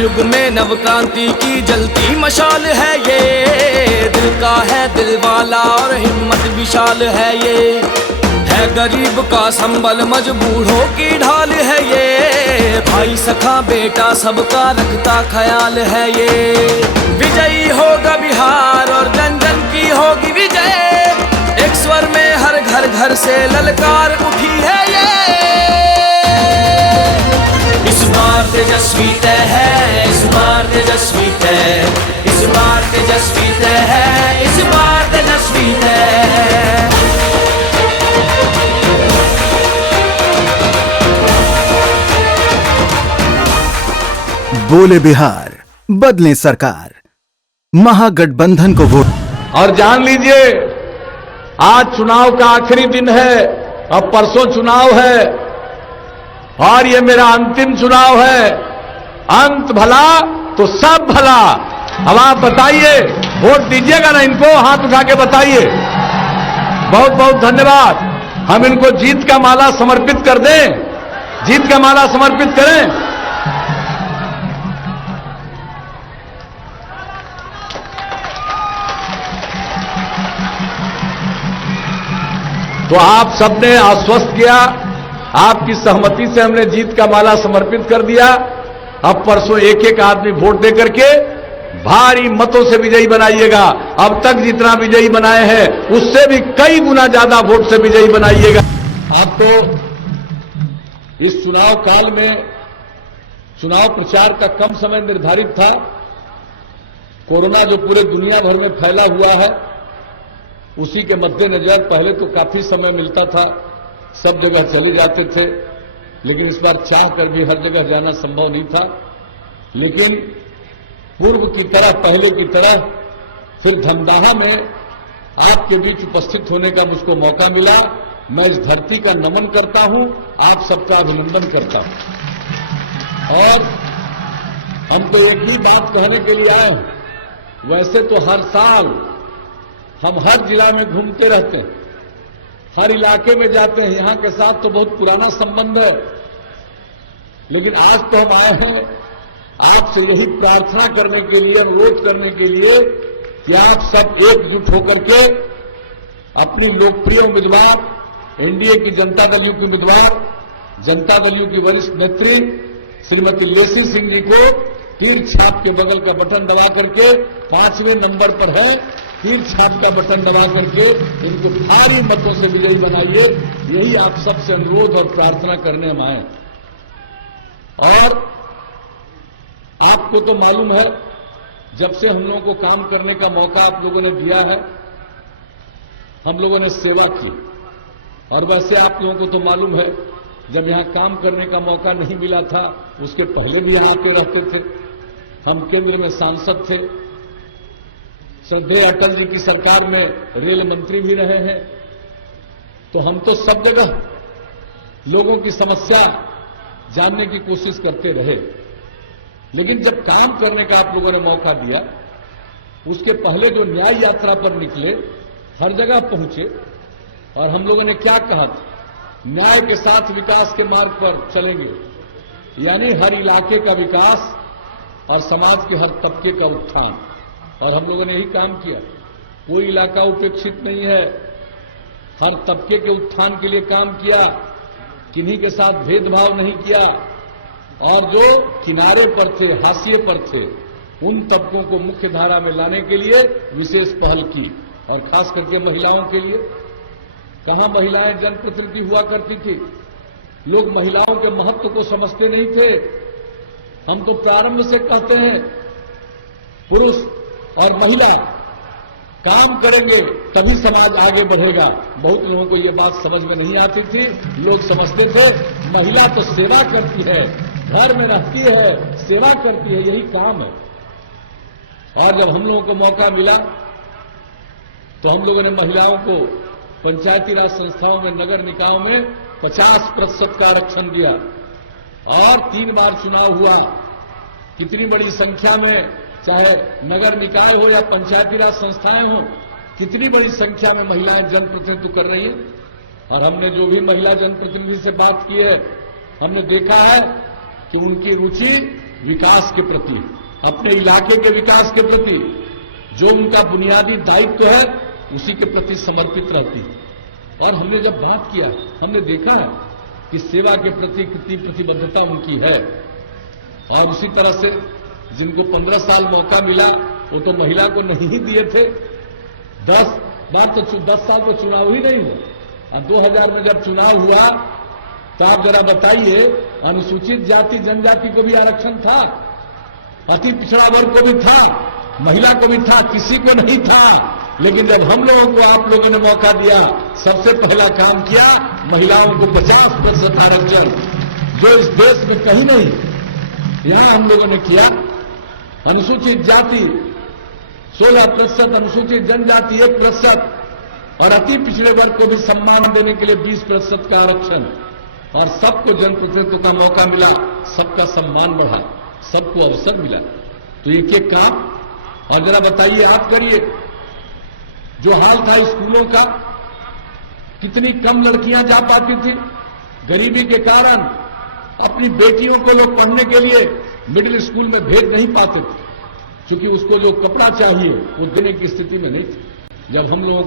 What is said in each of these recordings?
युग में नवक्रांति की जलती मशाल है ये। दिल का है दिल वाला और हिम्मत विशाल है ये। है गरीब का संबल मजबूरों की ढाल है ये। भाई सखा बेटा सबका रखता ख्याल है ये। विजयी होगा बिहार और जन जन की होगी विजय। एक स्वर में हर घर घर से ललकार उठी है ये। इस बार तेजस्वी तय है, इस बार तेजस्वी तय, इस बार तेजस्वी तय है, इस बार तेजस्वी तय। बोले बिहार, बदले सरकार, महागठबंधन को वोट। और जान लीजिए, आज चुनाव का आखिरी दिन है, अब परसों चुनाव है और ये मेरा अंतिम चुनाव है। अंत भला तो सब भला। अब आप बताइए, वोट दीजिएगा ना इनको? हाथ उठा के बताइए। बहुत बहुत धन्यवाद। हम इनको जीत का माला समर्पित कर दें, जीत का माला समर्पित करें। तो आप सबने आश्वस्त किया, आपकी सहमति से हमने जीत का माला समर्पित कर दिया। अब परसों एक एक आदमी वोट दे करके भारी मतों से विजयी बनाइएगा। अब तक जितना विजयी बनाए हैं उससे भी कई गुना ज्यादा वोट से विजयी बनाइएगा। आपको इस चुनाव काल में चुनाव प्रचार का कम समय निर्धारित था। कोरोना जो पूरे दुनिया भर में फैला हुआ है, उसी के मद्देनजर पहले तो काफी समय मिलता था, सब जगह चले जाते थे, लेकिन इस बार चाह कर भी हर जगह जाना संभव नहीं था। लेकिन पूर्व की तरह, पहले की तरह फिर धमदाहा में आपके बीच उपस्थित होने का मुझको मौका मिला। मैं इस धरती का नमन करता हूं, आप सबका अभिनंदन करता हूं। और हम तो एक ही बात कहने के लिए आए हैं। वैसे तो हर साल हम हर जिला में घूमते रहते हैं, हर इलाके में जाते हैं, यहां के साथ तो बहुत पुराना संबंध है। लेकिन आज तो हम आए हैं आपसे यही प्रार्थना करने के लिए, अनुरोध करने के लिए कि आप सब एकजुट होकर के अपनी लोकप्रिय उम्मीदवार, एनडीए की जनता दल यू की उम्मीदवार, जनता दल यू की वरिष्ठ नेत्री श्रीमती लेसी सिंह जी को तीर छाप के बगल का बटन दबा करके 5वें नंबर पर है, तीर छाप का बटन दबा करके इनको भारी मतों से विजयी बनाइए। यही आप सबसे अनुरोध और प्रार्थना करने हम आए। और आपको तो मालूम है, जब से हम लोगों को काम करने का मौका आप लोगों ने दिया है, हम लोगों ने सेवा की। और वैसे आप लोगों को तो मालूम है, जब यहां काम करने का मौका नहीं मिला था, उसके पहले भी यहां आके रहते थे। हम केंद्र में सांसद थे, श्रद्धेय अटल जी की सरकार में रेल मंत्री भी रहे हैं। तो हम तो सब जगह लोगों की समस्या जानने की कोशिश करते रहे। लेकिन जब काम करने का आप लोगों ने मौका दिया, उसके पहले जो न्याय यात्रा पर निकले, हर जगह पहुंचे, और हम लोगों ने क्या कहा था? न्याय के साथ विकास के मार्ग पर चलेंगे, यानी हर इलाके का विकास और समाज के हर तबके का उत्थान। और हम लोगों ने यही काम किया। कोई इलाका उपेक्षित नहीं है, हर तबके के उत्थान के लिए काम किया, किन्हीं के साथ भेदभाव नहीं किया। और जो किनारे पर थे, हाशिए पर थे, उन तबकों को मुख्य धारा में लाने के लिए विशेष पहल की। और खास करके महिलाओं के लिए, कहां महिलाएं जनप्रतिनिधि हुआ करती थी, लोग महिलाओं के महत्व को समझते नहीं थे। हम तो प्रारंभ से कहते हैं, पुरुष और महिला काम करेंगे तभी समाज आगे बढ़ेगा। बहुत लोगों को ये बात समझ में नहीं आती थी। लोग समझते थे महिला तो सेवा करती है, घर में रहती है, सेवा करती है, यही काम है। और जब हम लोगों को मौका मिला तो हम लोगों ने महिलाओं को पंचायती राज संस्थाओं में, नगर निकायों में 50% का आरक्षण दिया। और 3 बार चुनाव हुआ। कितनी बड़ी संख्या में, चाहे नगर निकाय हो या पंचायती राज संस्थाएं हो, कितनी बड़ी संख्या में महिलाएं जनप्रतिनिधित्व कर रही हैं। और हमने जो भी महिला जनप्रतिनिधि से बात की है, हमने देखा है कि उनकी रुचि विकास के प्रति, अपने इलाके के विकास के प्रति जो उनका बुनियादी दायित्व है उसी के प्रति समर्पित रहती है। और हमने जब बात किया, हमने देखा है कि सेवा के प्रति कितनी प्रतिबद्धता उनकी है। और उसी तरह से जिनको 15 साल मौका मिला वो तो महिला को नहीं दिए थे। 10 साल तो चुनाव ही नहीं हुआ। और 2000 में जब चुनाव हुआ तो आप जरा बताइए, अनुसूचित जाति जनजाति को भी आरक्षण था, अति पिछड़ा वर्ग को भी था, महिला को भी था, किसी को नहीं था। लेकिन जब हम लोगों को आप लोगों ने मौका दिया, सबसे पहला काम किया, महिलाओं को 50% आरक्षण, जो इस देश में कहीं नहीं, यहां हम लोगों ने किया। अनुसूचित जाति 16%, अनुसूचित जनजाति 1% और अति पिछड़े वर्ग को भी सम्मान देने के लिए 20% का आरक्षण। और सबको जनप्रतिनिधित्व का मौका मिला, सबका सम्मान बढ़ा, सबको अवसर मिला। तो एक एक काम। और जरा बताइए, आप करिए, जो हाल था स्कूलों का, कितनी कम लड़कियां जा पाती थी। गरीबी के कारण अपनी बेटियों को लोग पढ़ने के लिए मिडिल स्कूल में भेज नहीं पाते थे, क्योंकि उसको जो कपड़ा चाहिए वो देने की स्थिति में नहीं थी। जब हम लोगों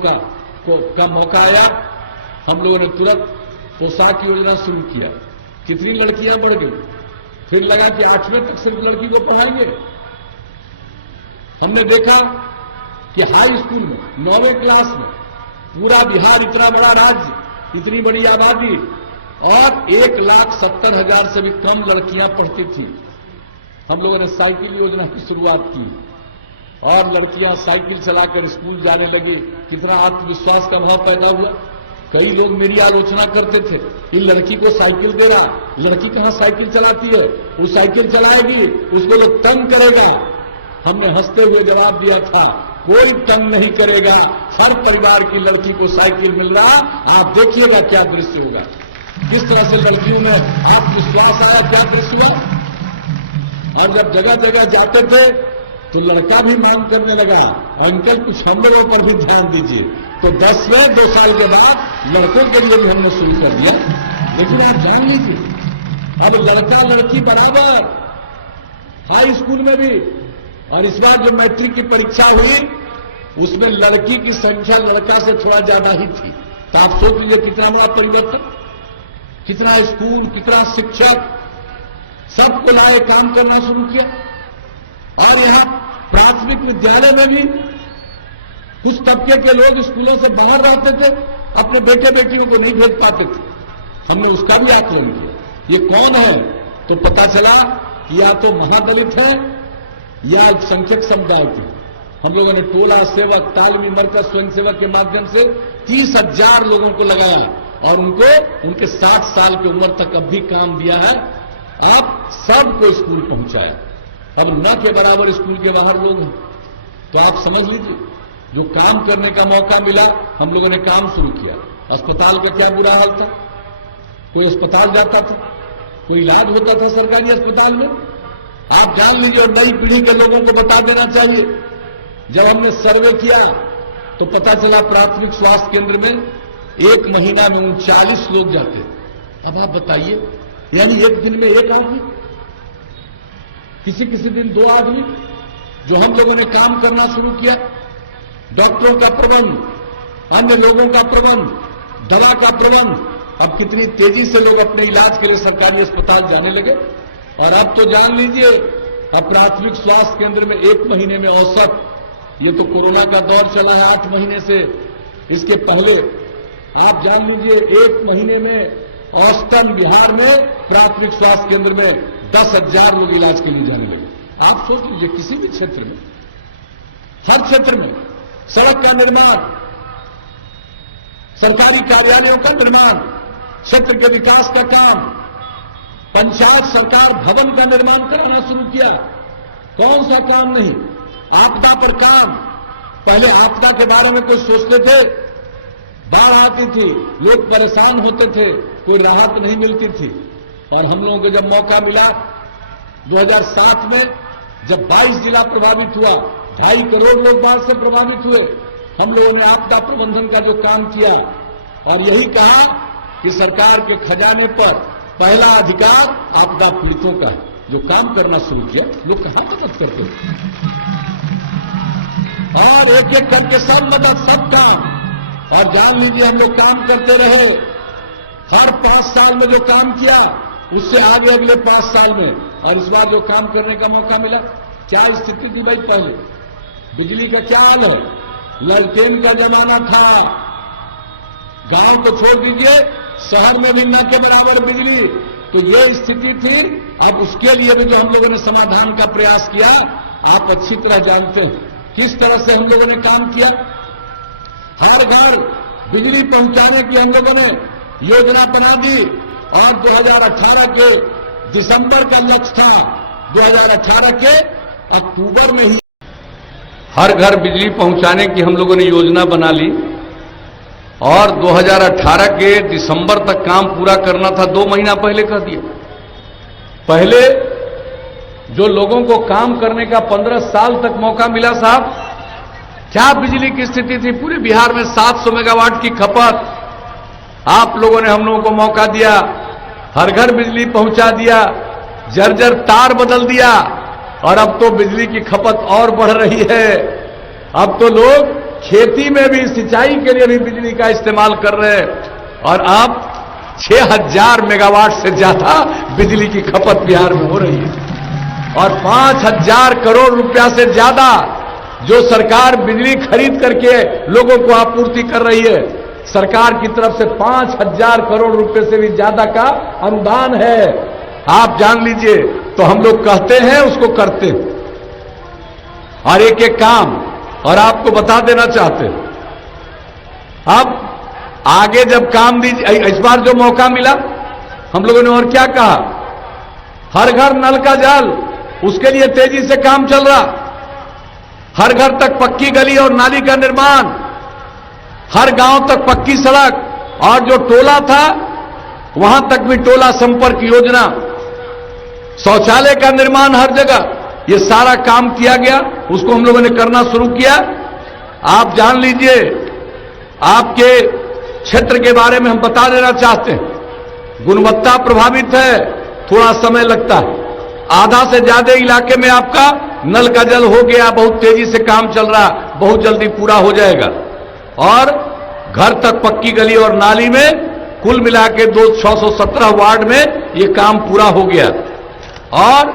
का मौका आया, हम लोगों ने तुरंत पोशाक योजना शुरू किया। कितनी लड़कियां बढ़ गई। फिर लगा कि 8वीं तक सिर्फ लड़की को पढ़ाएंगे। हमने देखा कि हाई स्कूल में 9वीं क्लास में पूरा बिहार, इतना बड़ा राज्य, इतनी बड़ी आबादी, और 1,70,000 से भी कम लड़कियां पढ़ती थी। हम लोगों ने साइकिल योजना की शुरुआत की और लड़कियां साइकिल चलाकर स्कूल जाने लगी। कितना आत्मविश्वास का भाव पैदा हुआ। कई लोग मेरी आलोचना करते थे, ये लड़की को साइकिल दे रहा, लड़की कहां साइकिल चलाती है, वो साइकिल चलाएगी, उसको लोग तंग करेगा। हमने हंसते हुए जवाब दिया था, कोई तंग नहीं करेगा, हर परिवार की लड़की को साइकिल मिल रहा, आप देखिएगा क्या दृश्य होगा। किस तरह से लड़कियों में आत्मविश्वास आया, क्या दृश्य हुआ। और जब जगह जगह जाते थे तो लड़का भी मांग करने लगा, अंकल कुछ हम लोगों पर भी ध्यान दीजिए। तो 2 साल के बाद लड़कों के लिए भी हमने शुरू कर दिया। लेकिन आप जान लीजिए, अब लड़का लड़की बराबर हाई स्कूल में भी। और इस बार जो मैट्रिक की परीक्षा हुई उसमें लड़की की संख्या लड़का से थोड़ा ज्यादा ही थी। तो आप सोच लीजिए कितना बड़ा परिवर्तन, कितना स्कूल, कितना शिक्षक, सबको लाए, काम करना शुरू किया। और यहां प्राथमिक विद्यालय में भी कुछ तबके के लोग स्कूलों से बाहर रहते थे, अपने बेटे बेटियों को नहीं भेज पाते थे। हमने उसका भी आकलन किया। ये कौन है, तो पता चला कि या तो महादलित है या अल्पसंख्यक समुदाय के। हम लोगों ने टोला सेवक, तालमी मरकज, स्वयंसेवक के माध्यम से 30,000 लोगों को लगाया और उनको उनके 60 साल की उम्र तक अब भी काम दिया है। अब सबको स्कूल पहुंचाया। अब न के बराबर स्कूल के बाहर लोग हैं। तो आप समझ लीजिए, जो काम करने का मौका मिला, हम लोगों ने काम शुरू किया। अस्पताल का क्या बुरा हाल था। कोई अस्पताल जाता था, कोई इलाज होता था सरकारी अस्पताल में, आप जान लीजिए। और नई पीढ़ी के लोगों को बता देना चाहिए, जब हमने सर्वे किया तो पता चला प्राथमिक स्वास्थ्य केंद्र में 1 महीना में 39 लोग जाते। अब आप बताइए, यानी एक दिन में 1 आदमी, किसी किसी दिन 2 आदमी। जो हम लोगों ने काम करना शुरू किया, डॉक्टरों का प्रबंध, अन्य लोगों का प्रबंध, दवा का प्रबंध। अब कितनी तेजी से लोग अपने इलाज के लिए सरकारी अस्पताल जाने लगे। और अब तो जान लीजिए, अब प्राथमिक स्वास्थ्य केंद्र में 1 महीने में औसत, ये तो कोरोना का दौर चला है 8 महीने से, इसके पहले आप जान लीजिए 1 महीने में औसतन बिहार में प्राथमिक स्वास्थ्य केंद्र में 10,000 लोग इलाज के लिए जाने लगे। आप सोच लीजिए, किसी भी क्षेत्र में, हर क्षेत्र में, सड़क का निर्माण, सरकारी कार्यालयों का निर्माण, क्षेत्र के विकास का काम, पंचायत सरकार भवन का निर्माण कराना शुरू किया। कौन सा काम नहीं, आपदा पर काम। पहले आपदा के बारे में कोई सोचते थे, बाढ़ आती थी, लोग परेशान होते थे, कोई राहत नहीं मिलती थी। और हम लोगों को जब मौका मिला 2007 में, जब 22 जिला प्रभावित हुआ, 2.5 करोड़ लोग बाढ़ से प्रभावित हुए, हम लोगों ने आपदा प्रबंधन का जो काम किया और यही कहा कि सरकार के खजाने पर पहला अधिकार आपदा पीड़ितों का है। जो काम करना शुरू किया, लोग कहां मदद करते थे, और एक एक करके सब मदद, सब काम। और जान लीजिए हम लोग काम करते रहे, हर 5 साल में जो काम किया उससे आगे अगले 5 साल में, और इस बार जो काम करने का मौका मिला, क्या स्थिति थी भाई पहले, बिजली का क्या हाल है, लालटेन का जमाना था, गांव को छोड़ दीजिए शहर में भी न के बराबर बिजली, तो ये स्थिति थी। अब उसके लिए भी जो हम लोगों ने समाधान का प्रयास किया, आप अच्छी तरह जानते हैं किस तरह से हम लोगों ने काम किया। हर घर बिजली पहुंचाने की हम लोगों ने योजना बना दी, और 2018 के दिसंबर का लक्ष्य था, 2018 के अक्टूबर में ही हर घर बिजली पहुंचाने की हम लोगों ने योजना बना ली, और 2018 के दिसंबर तक काम पूरा करना था, 2 महीना पहले कर दिया। पहले जो लोगों को काम करने का 15 साल तक मौका मिला साहब, क्या बिजली की स्थिति थी, पूरे बिहार में 700 मेगावाट की खपत, आप लोगों ने हम लोगों को मौका दिया, हर घर बिजली पहुंचा दिया, जर्जर तार बदल दिया, और अब तो बिजली की खपत और बढ़ रही है। अब तो लोग खेती में भी, सिंचाई के लिए भी बिजली का इस्तेमाल कर रहे हैं, और अब 6000 मेगावाट से ज्यादा बिजली की खपत बिहार में हो रही है, और 5000 करोड़ रुपया से ज्यादा जो सरकार बिजली खरीद करके लोगों को आपूर्ति कर रही है, सरकार की तरफ से 5000 करोड़ रुपए से भी ज्यादा का अनुदान है। आप जान लीजिए, तो हम लोग कहते हैं उसको करते हैं, और एक एक काम, और आपको बता देना चाहते हैं, अब आगे जब काम दीजिए, इस बार जो मौका मिला हम लोगों ने और क्या कहा, हर घर नल का जल, उसके लिए तेजी से काम चल रहा, हर घर तक पक्की गली और नाली का निर्माण, हर गांव तक पक्की सड़क, और जो टोला था वहां तक भी टोला संपर्क योजना, शौचालय का निर्माण हर जगह, ये सारा काम किया गया, उसको हम लोगों ने करना शुरू किया। आप जान लीजिए, आपके क्षेत्र के बारे में हम बता देना चाहते हैं, गुणवत्ता प्रभावित है, थोड़ा समय लगता है, आधा से ज्यादा इलाके में आपका नल का जल हो गया, बहुत तेजी से काम चल रहा, बहुत जल्दी पूरा हो जाएगा, और घर तक पक्की गली और नाली में कुल मिला के 617 वार्ड में ये काम पूरा हो गया, और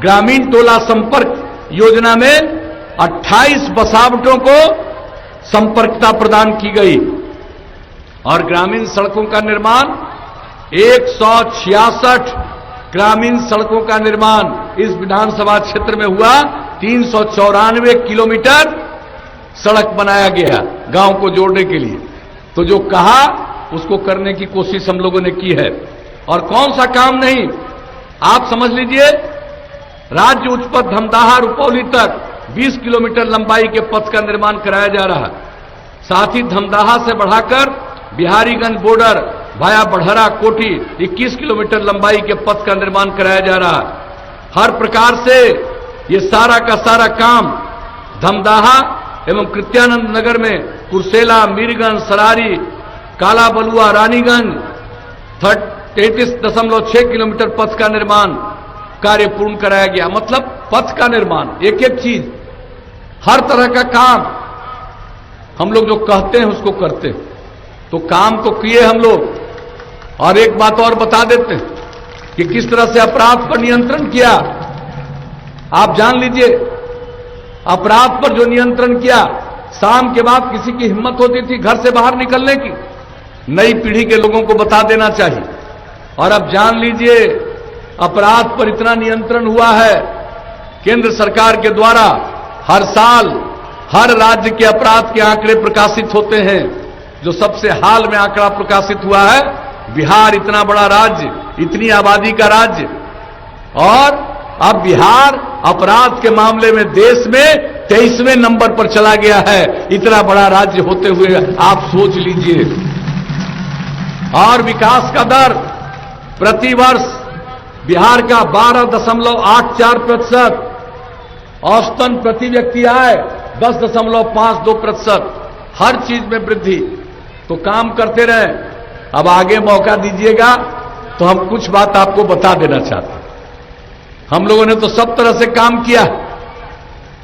ग्रामीण टोला संपर्क योजना में 28 बसावटों को संपर्कता प्रदान की गई, और ग्रामीण सड़कों का निर्माण 166 ग्रामीण सड़कों का निर्माण इस विधानसभा क्षेत्र में हुआ, 394 किलोमीटर सड़क बनाया गया गांव को जोड़ने के लिए। तो जो कहा उसको करने की कोशिश हम लोगों ने की है, और कौन सा काम नहीं, आप समझ लीजिए, राज्य उच्च पथ धमदाहा रुपौली तक 20 किलोमीटर लंबाई के पथ का निर्माण कराया जा रहा है। साथ ही धमदाहा से बढ़ाकर बिहारीगंज बॉर्डर भाया बढ़हरा कोठी 21 किलोमीटर लंबाई के पथ का निर्माण कराया जा रहा है। हर प्रकार से ये सारा का सारा काम धमदाहा एवं कृत्यानंद नगर में कुर्सेला, मीरगंज, सरारी, काला बलुआ, रानीगंज 33.6 किलोमीटर पथ का निर्माण कार्य पूर्ण कराया गया। मतलब पथ का निर्माण, एक एक चीज, हर तरह का काम हम लोग जो कहते हैं उसको करते हैं। तो काम तो किए हम लोग, और एक बात और बता देते हैं कि किस तरह से अपराध पर नियंत्रण किया। आप जान लीजिए, अपराध पर जो नियंत्रण किया, शाम के बाद किसी की हिम्मत होती थी घर से बाहर निकलने की, नई पीढ़ी के लोगों को बता देना चाहिए। और अब जान लीजिए, अपराध पर इतना नियंत्रण हुआ है, केंद्र सरकार के द्वारा हर साल हर राज्य के अपराध के आंकड़े प्रकाशित होते हैं। जो सबसे हाल में आंकड़ा प्रकाशित हुआ है, बिहार इतना बड़ा राज्य, इतनी आबादी का राज्य, और अब बिहार अपराध के मामले में देश में 23वें नंबर पर चला गया है। इतना बड़ा राज्य होते हुए आप सोच लीजिए। और विकास का दर प्रति वर्ष बिहार का 12.84%, औसतन प्रति व्यक्ति आय 10.52%, हर चीज में वृद्धि। तो काम करते रहे। अब आगे मौका दीजिएगा तो हम कुछ बात आपको बता देना चाहते हैं। हम लोगों ने तो सब तरह से काम किया,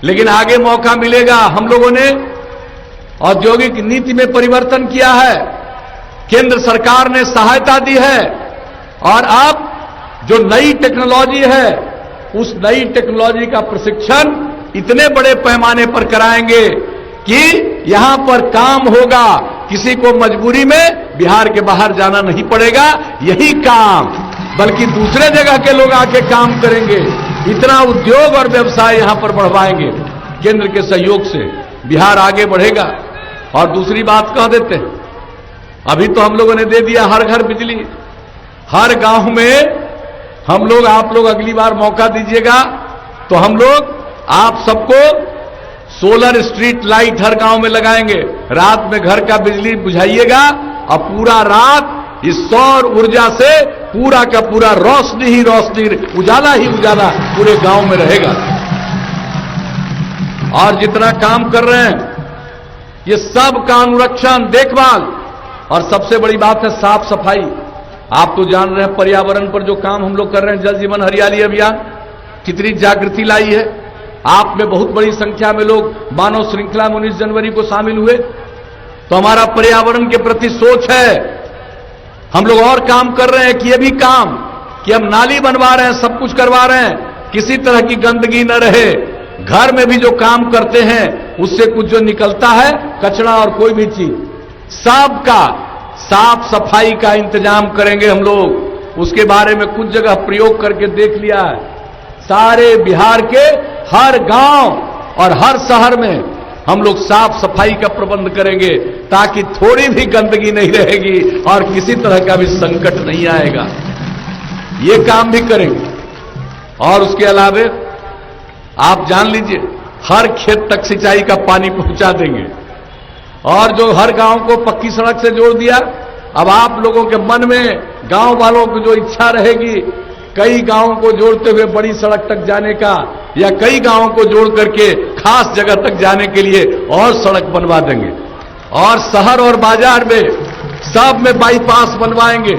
लेकिन आगे मौका मिलेगा। हम लोगों ने औद्योगिक नीति में परिवर्तन किया है, केंद्र सरकार ने सहायता दी है, और अब जो नई टेक्नोलॉजी है उस नई टेक्नोलॉजी का प्रशिक्षण इतने बड़े पैमाने पर कराएंगे कि यहां पर काम होगा, किसी को मजबूरी में बिहार के बाहर जाना नहीं पड़ेगा, यही काम बल्कि दूसरे जगह के लोग आके काम करेंगे। इतना उद्योग और व्यवसाय यहां पर बढ़वाएंगे केंद्र के सहयोग से, बिहार आगे बढ़ेगा। और दूसरी बात कह देते हैं, अभी तो हम लोगों ने दे दिया हर घर बिजली, हर गांव में हम लोग, आप लोग अगली बार मौका दीजिएगा तो हम लोग आप सबको सोलर स्ट्रीट लाइट हर गांव में लगाएंगे। रात में घर का बिजली बुझाइएगा और पूरा रात इस सौर ऊर्जा से पूरा का पूरा रोशनी ही रोशनी, उजाला ही उजाला पूरे गांव में रहेगा। और जितना काम कर रहे हैं ये सब का अनुरक्षण, देखभाल, और सबसे बड़ी बात है साफ सफाई। आप तो जान रहे हैं पर्यावरण पर जो काम हम लोग कर रहे हैं, जल जीवन हरियाली अभियान कितनी जागृति लाई है। आप में बहुत बड़ी संख्या में लोग मानव श्रृंखला में 19 जनवरी को शामिल हुए, तो हमारा पर्यावरण के प्रति सोच है। हम लोग और काम कर रहे हैं कि ये भी काम कि हम नाली बनवा रहे हैं, सब कुछ करवा रहे हैं, किसी तरह की गंदगी न रहे। घर में भी जो काम करते हैं उससे कुछ जो निकलता है कचरा और कोई भी चीज, सबका साफ सफाई का इंतजाम करेंगे हम लोग। उसके बारे में कुछ जगह प्रयोग करके देख लिया है। सारे बिहार के हर गांव और हर शहर में हम लोग साफ सफाई का प्रबंध करेंगे ताकि थोड़ी भी गंदगी नहीं रहेगी और किसी तरह का भी संकट नहीं आएगा। ये काम भी करेंगे। और उसके अलावे आप जान लीजिए हर खेत तक सिंचाई का पानी पहुंचा देंगे। और जो हर गांव को पक्की सड़क से जोड़ दिया, अब आप लोगों के मन में, गांव वालों की जो इच्छा रहेगी कई गांवों को जोड़ते हुए बड़ी सड़क तक जाने का, या कई गांवों को जोड़ करके खास जगह तक जाने के लिए और सड़क बनवा देंगे। और शहर और बाजार में सब में बाईपास बनवाएंगे।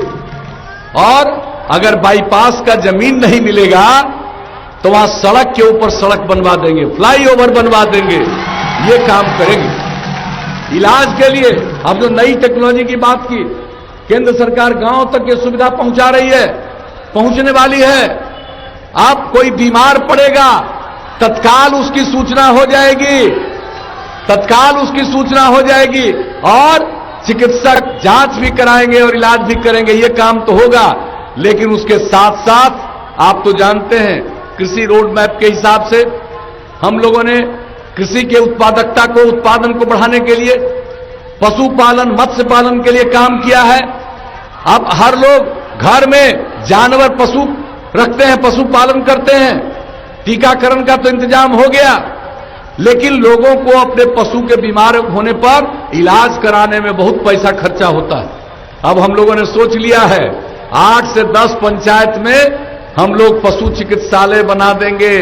और अगर बाईपास का जमीन नहीं मिलेगा तो वहां सड़क के ऊपर सड़क बनवा देंगे, फ्लाईओवर बनवा देंगे। ये काम करेंगे। इलाज के लिए अब जो नई टेक्नोलॉजी की बात की, केंद्र सरकार गांव तक ये सुविधा पहुंचा रही है, पहुंचने वाली है। अब कोई बीमार पड़ेगा तत्काल उसकी सूचना हो जाएगी, तत्काल उसकी सूचना हो जाएगी और चिकित्सक जांच भी कराएंगे और इलाज भी करेंगे। ये काम तो होगा, लेकिन उसके साथ साथ आप तो जानते हैं कृषि रोड मैप के हिसाब से हम लोगों ने कृषि के उत्पादकता को, उत्पादन को बढ़ाने के लिए पशुपालन, मत्स्य पालन के लिए काम किया है। अब हर लोग घर में जानवर, पशु रखते हैं, पशुपालन करते हैं। टीकाकरण का तो इंतजाम हो गया, लेकिन लोगों को अपने पशु के बीमार होने पर इलाज कराने में बहुत पैसा खर्चा होता है। अब हम लोगों ने सोच लिया है 8 से 10 पंचायत में हम लोग पशु चिकित्सालय बना देंगे।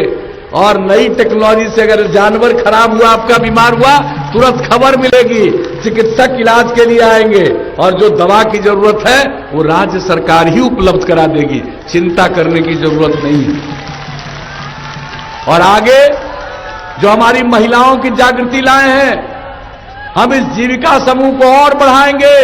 और नई टेक्नोलॉजी से अगर जानवर खराब हुआ, आपका बीमार हुआ, तुरंत खबर मिलेगी, चिकित्सक इलाज के लिए आएंगे और जो दवा की जरूरत है वो राज्य सरकार ही उपलब्ध करा देगी। चिंता करने की जरूरत नहीं है। और आगे जो हमारी महिलाओं की जागृति लाए हैं, हम इस जीविका समूह को और बढ़ाएंगे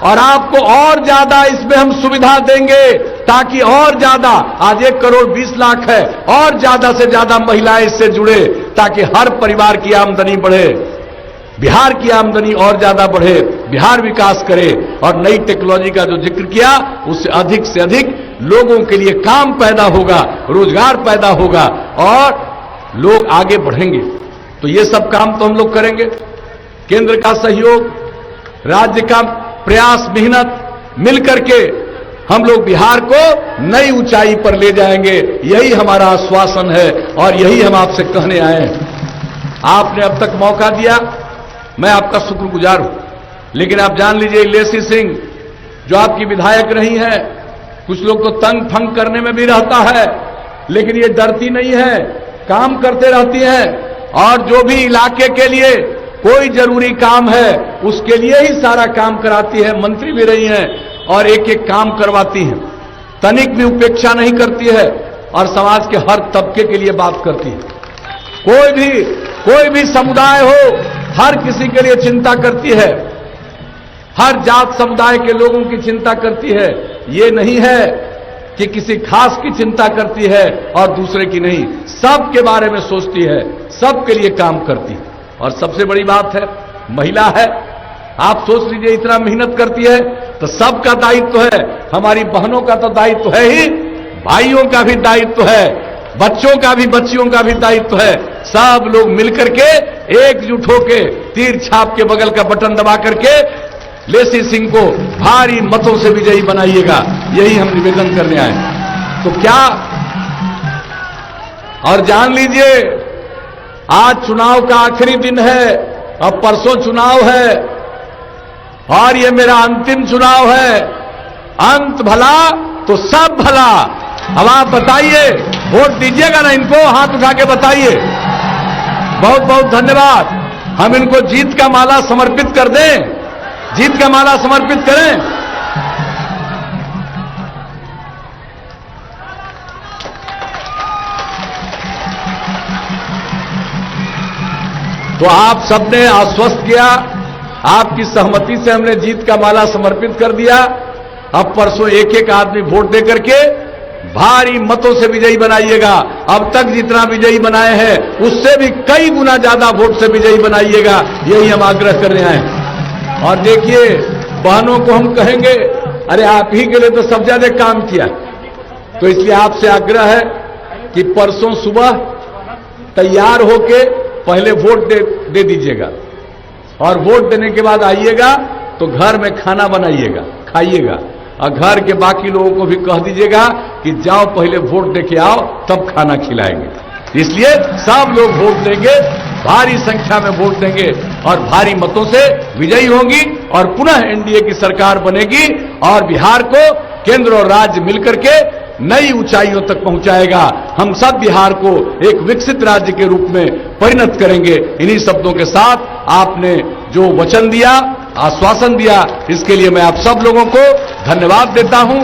और आपको और ज्यादा इसमें हम सुविधा देंगे ताकि और ज्यादा, आज 1 करोड़ 20 लाख है, और ज्यादा से ज्यादा महिलाएं इससे जुड़े ताकि हर परिवार की आमदनी बढ़े, बिहार की आमदनी और ज्यादा बढ़े, बिहार विकास करे। और नई टेक्नोलॉजी का जो जिक्र किया उससे अधिक से अधिक लोगों के लिए काम पैदा होगा, रोजगार पैदा होगा और लोग आगे बढ़ेंगे। तो ये सब काम तो हम लोग करेंगे। केंद्र का सहयोग, राज्य का प्रयास, मेहनत मिलकर के हम लोग बिहार को नई ऊंचाई पर ले जाएंगे। यही हमारा आश्वासन है और यही हम आपसे कहने आए हैं। आपने अब तक मौका दिया, मैं आपका शुक्रगुजार हूं। लेकिन आप जान लीजिए लेसी सिंह जो आपकी विधायक रही हैं, कुछ लोग तो तंग फंग करने में भी रहता है, लेकिन ये डरती नहीं है, काम करते रहती हैं। और जो भी इलाके के लिए कोई जरूरी काम है उसके लिए ही सारा काम कराती है। मंत्री भी रही हैं और एक एक काम करवाती हैं, तनिक भी उपेक्षा नहीं करती है। और समाज के हर तबके के लिए बात करती है। कोई भी समुदाय हो, हर किसी के लिए चिंता करती है, हर जात समुदाय के लोगों की चिंता करती है। ये नहीं है कि किसी खास की चिंता करती है और दूसरे की नहीं, सबके बारे में सोचती है, सबके लिए काम करती है। और सबसे बड़ी बात है, महिला है। आप सोच लीजिए, इतना मेहनत करती है तो सबका दायित्व है। हमारी बहनों का तो दायित्व है ही, भाइयों का भी दायित्व है, बच्चों का भी, बच्चियों का भी दायित्व है। सब लोग मिलकर के एकजुट होके तीर छाप के बगल का बटन दबा करके लेसी सिंह को भारी मतों से विजयी बनाइएगा, यही हम निवेदन करने आए। तो क्या, और जान लीजिए, आज चुनाव का आखिरी दिन है, अब परसों चुनाव है और ये मेरा अंतिम चुनाव है। अंत भला तो सब भला। अब आप बताइए, वोट दीजिएगा ना इनको? हाथ उठा के बताइए। बहुत बहुत धन्यवाद। हम इनको जीत का माला समर्पित कर दें, जीत का माला समर्पित करें। तो आप सबने आश्वस्त किया, आपकी सहमति से हमने जीत का माला समर्पित कर दिया। अब परसों एक एक आदमी वोट देकर के भारी मतों से विजयी बनाइएगा। अब तक जितना विजयी बनाए हैं उससे भी कई गुना ज्यादा वोट से विजयी बनाइएगा, यही हम आग्रह करने आए हैं। और देखिए, बहनों को हम कहेंगे, अरे आप ही के लिए तो सब ज्यादा काम किया, तो इसलिए आपसे आग्रह है कि परसों सुबह तैयार होके पहले वोट दे दीजिएगा और वोट देने के बाद आइएगा तो घर में खाना बनाइएगा, खाइएगा, और घर के बाकी लोगों को भी कह दीजिएगा कि जाओ पहले वोट दे के आओ, तब खाना खिलाएंगे। इसलिए सब लोग वोट देंगे, भारी संख्या में वोट देंगे और भारी मतों से विजयी होंगी और पुनः एनडीए की सरकार बनेगी और बिहार को केंद्र और राज्य मिलकर के नई ऊंचाइयों तक पहुंचाएगा। हम सब बिहार को एक विकसित राज्य के रूप में परिणत करेंगे। इन्हीं शब्दों के साथ आपने जो वचन दिया, आश्वासन दिया, इसके लिए मैं आप सब लोगों को धन्यवाद देता हूं।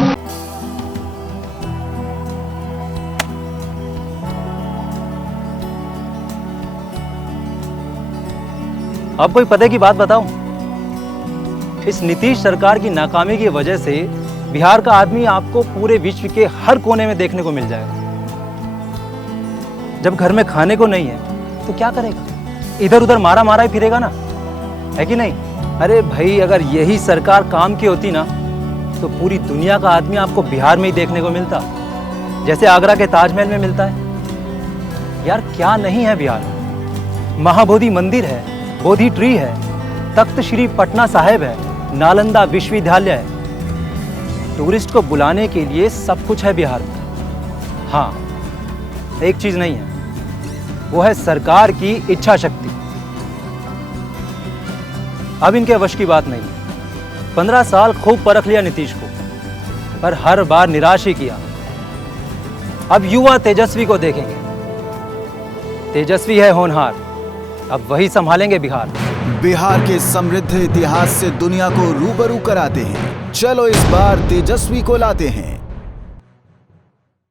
आपको एक पते की बात बताऊं, इस नीतीश सरकार की नाकामी की वजह से बिहार का आदमी आपको पूरे विश्व के हर कोने में देखने को मिल जाएगा। जब घर में खाने को नहीं है तो क्या करेगा? इधर उधर मारा मारा ही फिरेगा ना, है कि नहीं? अरे भाई, अगर यही सरकार काम की होती ना तो पूरी दुनिया का आदमी आपको बिहार में ही देखने को मिलता, जैसे आगरा के ताजमहल में मिलता है। यार, क्या नहीं है बिहार में? महाबोधि मंदिर है, बोधि ट्री है, तख्त श्री पटना साहिब है, नालंदा विश्वविद्यालय है। टूरिस्ट को बुलाने के लिए सब कुछ है बिहार में। हाँ, एक चीज नहीं है, वो है सरकार की इच्छा शक्ति। अब इनके वश की बात नहीं है। 15 साल खूब परख लिया नीतीश को, पर हर बार निराश ही किया। अब युवा तेजस्वी को देखेंगे। तेजस्वी है होनहार, अब वही संभालेंगे बिहार। बिहार के समृद्ध इतिहास से दुनिया को रूबरू कराते हैं। चलो इस बार तेजस्वी को लाते हैं।